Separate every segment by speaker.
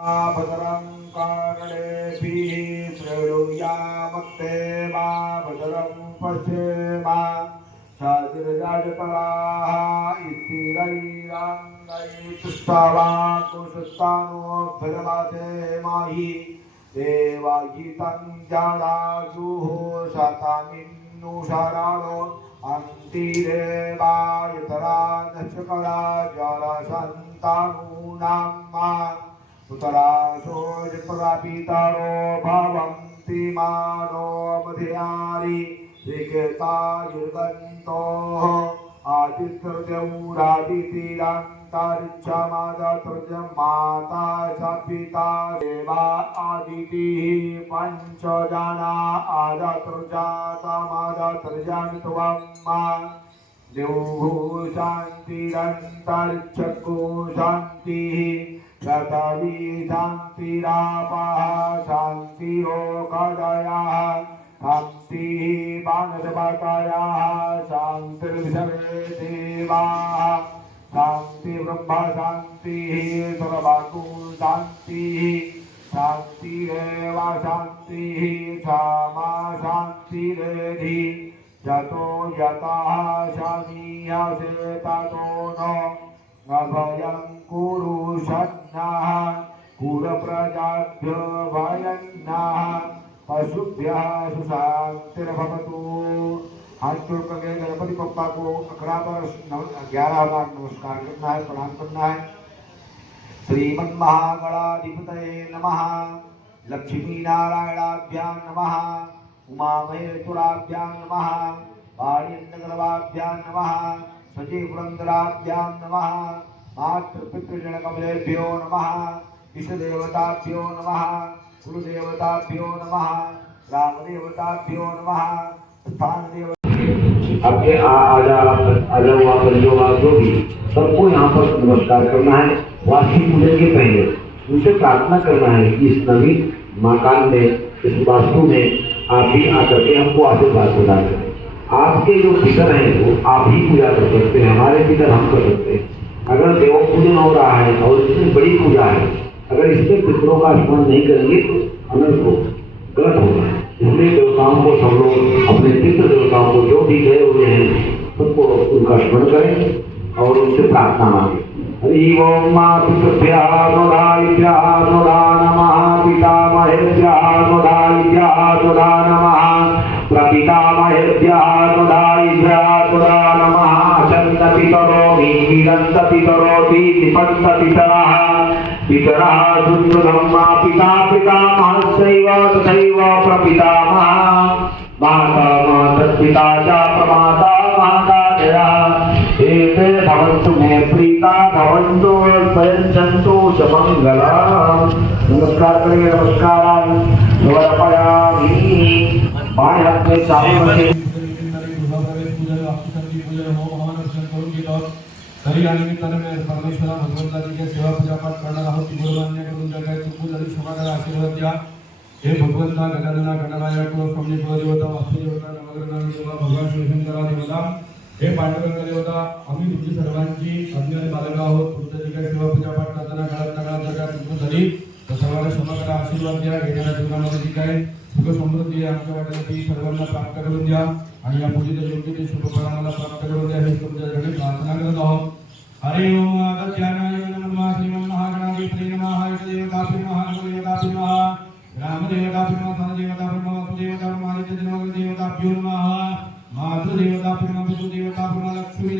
Speaker 1: भद्रं कर्णेभिः श्रेणुयामत्ते मा भद्रं पश्येमा शादिरजाजतराः इतिरैरङ्गैतुष्टवाकुशस्तानोऽभ्यजमासे माहि देवाहितं जाडाजुः शतमिन्नुषराणो अन्तिरेवायतरा नशकला जलसन्तानूनां मा सुतरासोजपरापितारो भवन्ति मानो मध्यारि विगतायुर्गन्तोः आदित्यौरादितिरन्तरिक्षमादतृजं माता च पिता देवा आदितिः पञ्चजना आदतृजातमादतृजं त्वं मा देवो शान्तिरन्तरिक्षको शान्तिः पृथ्वी शान्तिरापः शान्तिरोगदयः शान्तिः मानसपतयः शान्तिर्विषवे देवाः शान्तिब्रह्म शान्तिः सर्वभू शान्तिः शान्तिरेव शान्तिः क्षमा शान्तिरेधि यतो यतः शमीयसे ततो न अभयं कुरु गणपति पप्पा को अखड़ा पर ग्यारह बार नमस्कार करना है प्रणाम करना है श्रीमन्महागणाधिपतये नमः। लक्ष्मीनारायणाभ्यां नमः। उमामहेश्वराभ्यां नमः। वाणीन्द्रगर्वाभ्यां नमः। सचिपुरन्दराभ्यां नमः। मातृपितृजनकमलेभ्यो नमः। इष्टदेवताभ्यो नमः। कुलदेवताभ्यो नमः। ग्रामदेवताभ्यो नमः। स्थानदेव
Speaker 2: आपके आजा हुआ जो भी, सबको यहाँ पर नमस्कार करना है। वार्षिक पूजन के पहले उनसे प्रार्थना करना है कि इस नवीन मकान में, इस वास्तु में आप भी आकर के हमको आशीर्वाद प्रदान करें। आपके जो पितर हैं, वो आप ही पूजा कर सकते हैं, हमारे पितर हम कर सकते हैं। अगर देव पूजन हो रहा है और इतनी बड़ी पूजा है, अगर इसमें पितरों का स्मरण नहीं करेंगे तो अनंत हो गलत होगा। इसलिए देवताओं को सब लोग, अपने पितृ देवताओं को जो भी गए हुए हैं सबको उनका स्मरण करें और उनसे प्रार्थना मांगे। हरि ओम माँ पितृभ्या नोदाभ्या नोदा नमः पितामहेभ्या नोदाभ्या नोदा नमः प्रपितामहेभ्या मीदन्त पितरोति निपन्त पितरः पितरः सुन्दरम्मा पिता पितामहस्यैव तथैव प्रपितामहः। माता मातर्पिता च प्रमाता मातादया एते भवन्तु मे प्रीता, भवन्तु स्वयं च मङ्गला नमस्कार करेंगे नमस्कार। समर्पयामि। बाएँ हाथ में चावल रखें
Speaker 3: घरी आल्यानंतर परमेश्वरा भगवंताची जे सेवा पूजा पाठ करणार आहोत ती गुरुमान्य करून जगायची झाली क्षमा करा, आशीर्वाद द्या। हे भगवंता गजानना गणराया किंवा स्वामी देवता वास्तुदेवता नवग्रह देवता भगवान शिवशंकरा देवता हे पांडुरंग देवता आम्ही तुमची सर्वांची अज्ञानी बालक आहोत तुमच्या जी काही सेवा पूजा पाठ करताना काळात काळात जर काय चुकून झाली तर सर्वांना करा, आशीर्वाद द्या येणाऱ्या जीवनामध्ये जी काही सुख समृद्धी आमच्या वाट्याला ती सर्वांना प्राप्त करून द्या। आणि या पूजेच्या योग्य ते शुभ फळांना प्राप्त करून द्या. हे तुमच्या ठिकाणी प्रार्थना करत आहोत. हरि ओम दत्यानाय नमः. श्रीमन् महागणाधिपते नमः. देवतापि महादेवतापि नमः. रामदेवतापि नमः. धनदेवतापि नमः. सुदेवतापि नमः. नित्यदेवताभ्यो नमः. मातृदेवतापि नमः. पितृदेवतापि नमः. लक्ष्मी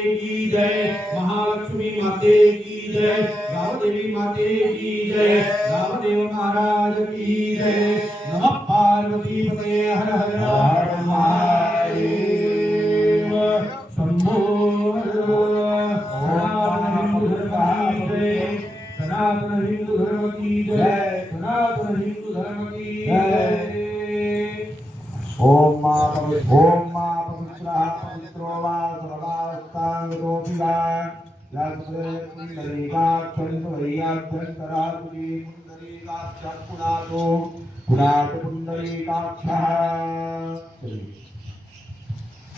Speaker 3: की जय। महालक्ष्मी माते की जय। गावदेवी माते की जय। गावदेव महाराज की जय। नमः पार्वती पते हर हर। हर महादेव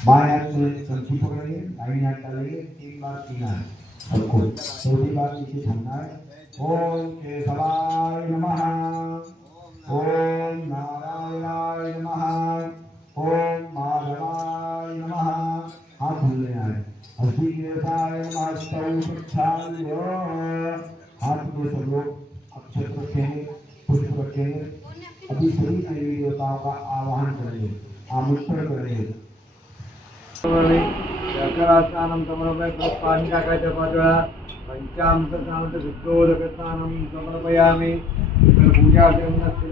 Speaker 4: बायां से संची पकड़िए दाहिने हाथ डालिए तीन बार पीना है सबको चौथी बार नीचे थमना है ओम केशवाय नमः ओम नारायणाय नमः ओम माधवाय नमः हाथ धुलने आए हस्तिकेशाय नमः स्तौ प्रक्षाल्य हाथ में सब लोग अक्षत रखेंगे पुष्प रखेंगे अभी सभी देवी देवताओं का आवाहन करेंगे आमंत्रण करेंगे
Speaker 5: शर्करास्नानं समर्पय पुष्पाणि टाकायचं पाच वेळा पंचामृतस्नानं शुद्धोदकस्नानं समर्पयामि इतर पूजा असेल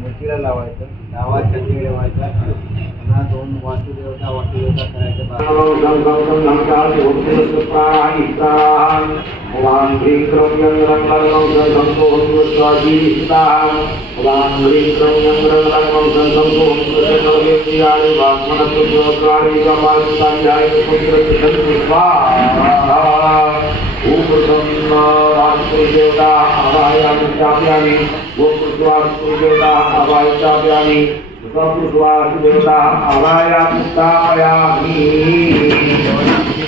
Speaker 5: मूर्तीला लावायचं छत्री ठेवायचा पुन्हा दोन वासुदेवता वासुदेवता करायचं
Speaker 1: देवता अभायामी चाप्यामी ओम देवता अभाय चाप्यामी देवता अभायामी चाप्यामी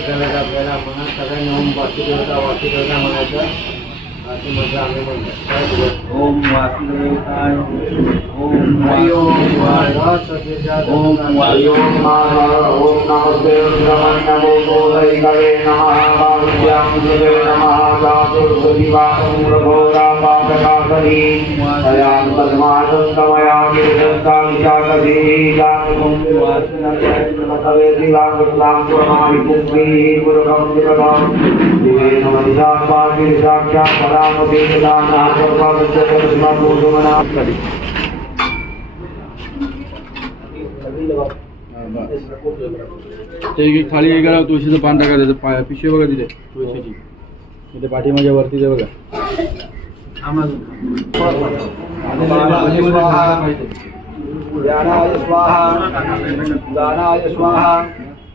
Speaker 5: करायचं आपल्याला पुन्हा सगळ्यांनी ओम वासुदेवता वासुदेवता म्हणायचं ओम वासुदेवताय ओम हरि ओम ओम
Speaker 1: ओम नमस्ते नमः। पार्वत्यां गुरवे नमः। गातुर्भुजिवासं प्रभोदा पादकासनि तयां पद्मासन्तमया कीर्तन्ता विशाखभिः गातुं वासनकवे दिवाङ्गस्लां प्रमाणि पुत्री गुरुकं जगदां दिवे साक्षात् परामपि दानाः सर्वविद्यते
Speaker 3: ते एका तुळशीचं पान टाकायचं त्याचं पाय पिशवी बघा तिथे, तुळशीची. तिथे पाठीमागे वरती ते बघा.
Speaker 5: स्वाहा स्वाहा.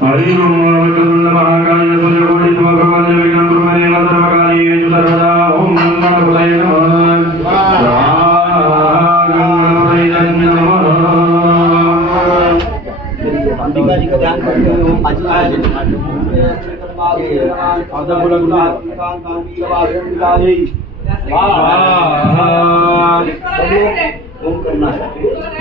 Speaker 3: அறிவும் அவர்களுள்ள மகாகாய சுயகோடி முகமது விக்ரம்புமனே ஓம் நமகுலை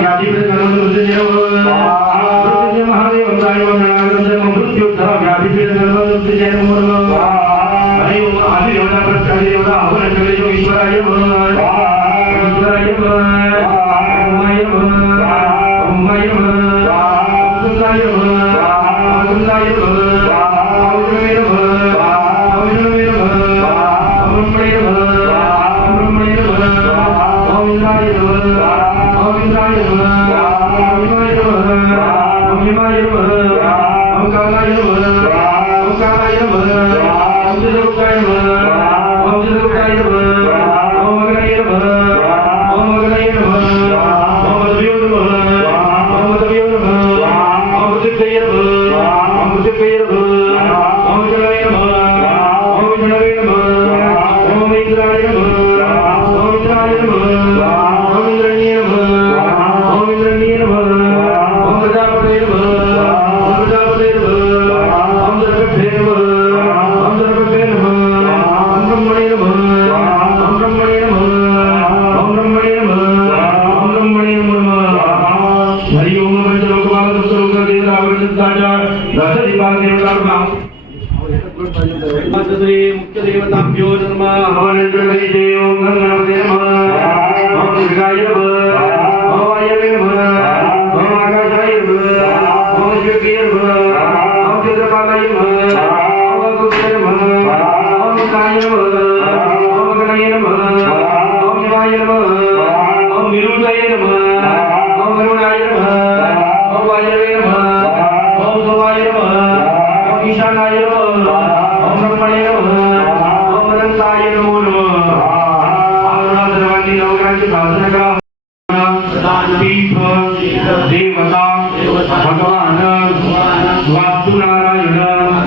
Speaker 3: জ্ঞাতি രഥദീപാഗ്നിയോടാണ് മുഖ്യദേവതാഭ്യോ നമ ഭഗവാനേ നമ ഭഗവായ നമ પીઠ દેવતા ભગવાન વાસુનારાયણ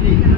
Speaker 5: Thank you.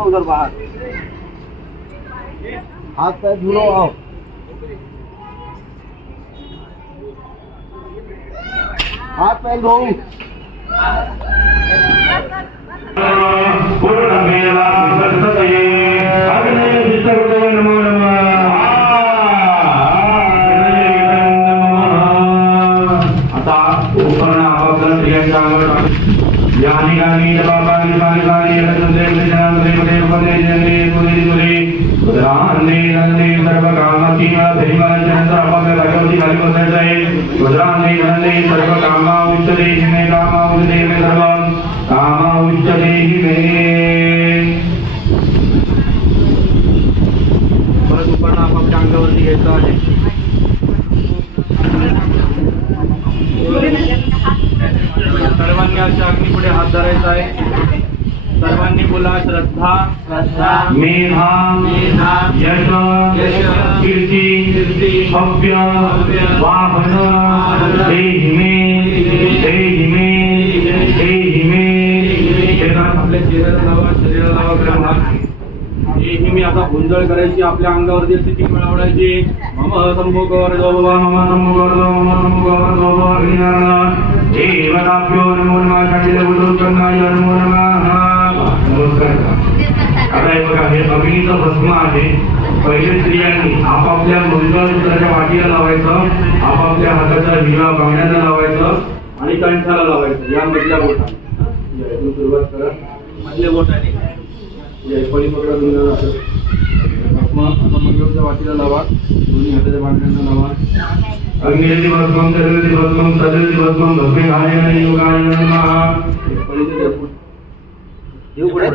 Speaker 5: उधर बाहर हाथ पैर धुलो आओ हाथ पैर धो
Speaker 3: पूर्णमेवा विसर्जते यानी गानी जपापानी पानी पानी यलसंदे विजनांदे पदे पदे जने पुरे पुरे। उदरान्ने नंदे सर्व कामाची मला धैर्यवान जनता आपापल्या जागेवरती खाली बसायचं आहे उदरान्ने नंदे सर्व कामा उच्चते हिमे कामा उच्चते हिमे सर्व। कामा उच्चते हिमे
Speaker 6: परत उपकरण आपापल्या अंगावरती घ्यायचं आहे सर्वांनी अशा अग्नीपुढे हात धरायचा आहे. सर्वांनी बोला श्रद्धा श्रद्धा.
Speaker 3: मेधा
Speaker 6: मेधा,
Speaker 3: यश
Speaker 6: यश,
Speaker 3: कीर्ती
Speaker 6: कीर्ती,
Speaker 3: भव्य वाहन
Speaker 6: वाहन,
Speaker 3: देहि मे देहि मे देहि मे शेतात
Speaker 6: आपल्या शरीराला लावा शरीराला लावा ही मी आता गोंधळ करायची आपल्या अंगावरती स्थिती मिळवण्याची मम बाबा
Speaker 3: मम गर्दो मम गर्दो आता हे बघा हे अग्नीचं भस्म आहे. पहिले स्त्रियांनी आपापल्या मंगळसूत्राच्या वाटीला लावायचं आपापल्या हाताच्या हिरा बांगड्यांना लावायचं
Speaker 6: आणि कंठाला लावायचं. या मधल्या बोटा. सुरुवात करा. मधल्या बोटाने. पली पकडा हात. आता मंगळच्या वाटीला लावा दोन्ही हाताच्या बांधण्यांना लावा
Speaker 3: अग्निरति भस्मं सरलति भस्मं सदलति भस्मं भस्मे घायन योगाय नमः
Speaker 6: पलीचे बोट.
Speaker 5: देव पुढे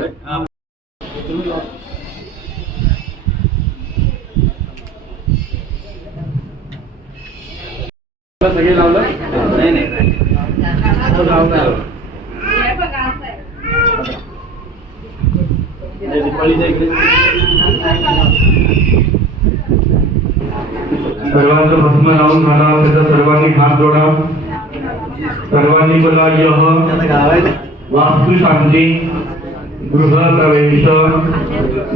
Speaker 6: सगळे लावलं नाही नाही लावलं पलीच्या इकडे
Speaker 3: सर्वांचं भस्म लावून झाला त्याचा सर्वांनी हात जोडा. सर्वांनी बोला यह वास्तु शांती गृह प्रवेश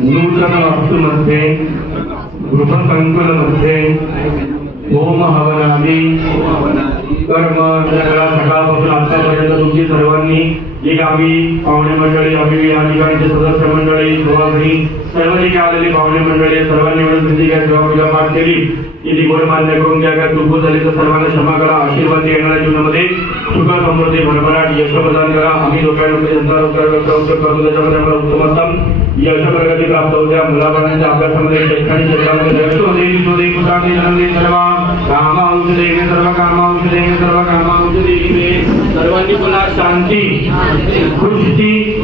Speaker 3: नूतन वास्तुमध्ये गृह संकुलमध्ये होम हवनादी कर्म सकाळपासून आतापर्यंत तुमची सर्वांनी जी आम्ही पाहुणे मंडळी आम्ही या ठिकाणचे सदस्य मंडळी सभागृही सर्व जे काही आलेली पाहुणे मंडळी सर्वांनी मिळून तुमची काय सेवा पाठ केली. की ती गोड मान्य करून ज्या काय चुकून झाली तर सर्वांना क्षमा करा आशीर्वाद येणाऱ्या जीवनामध्ये. सुख समृद्धी भरभराट यश प्रदान करा. आम्ही लोकांमध्ये जनता लोकांना करतो त्याच्यामध्ये आम्हाला उत्तमोत्तम यश प्रगती प्राप्त होत्या मुलाबाळांच्या अभ्यासामध्ये शैक्षणिक क्षेत्रामध्ये सर्वांनी पुन्हा शांती सृष्टी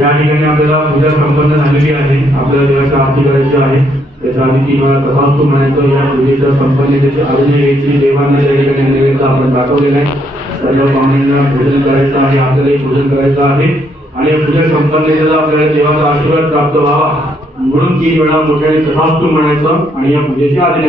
Speaker 3: या ठिकाणी आपल्याला पूजा संपन्न झालेली आहे आपल्याला देवाची आरती करायची आहे त्याच्या आधी तीन वेळा तथास्तु म्हणायचं या पूजेच्या संपन्नतेची आरती घ्यायची देवांना त्या ठिकाणी नैवेद्य आपण दाखवलेला आहे सर्व पाहुण्यांना भोजन करायचं आहे आपल्यालाही भोजन करायचं आहे. आणि पूजा पूजा संपन्नतेचा आपल्याला देवाचा आशीर्वाद प्राप्त व्हावा म्हणून तीन वेळा मोठ्याने तथास्तु म्हणायचं आणि या पूजेची आधी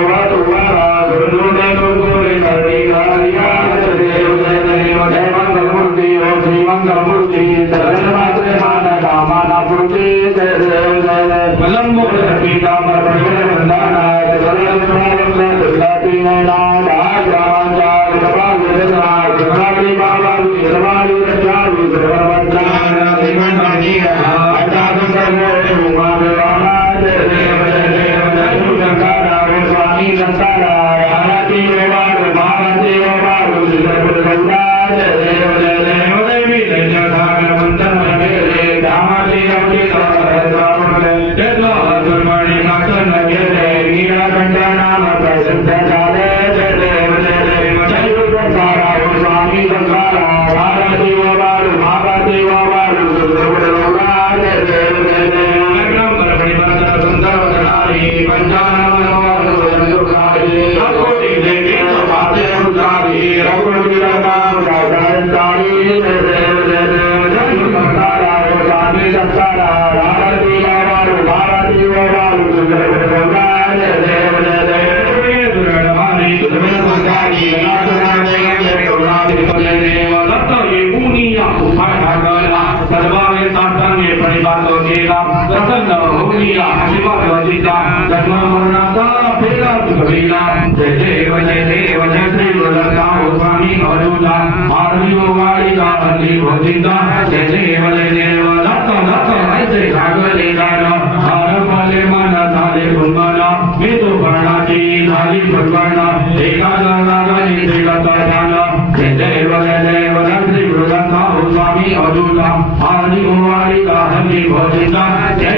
Speaker 3: केला, प्रसन्न होऊया शिवगजिता जन्म मरणाचा फेरा तुझविला जय देव जय देव, जय श्री गुरुदत्ता स्वामी अरुला मारवी वाळीचा हल्ली भजिता जय देव जय देव दत्त दत्त ऐसे जागले गाण हार पाले, मन झाले कुंभना मी तो वर्णाची झाली भगवाना एका श्रीगत ध्यान जय देव जय देव मौजूदा हाजी हमारी हमें मौजूदा जय।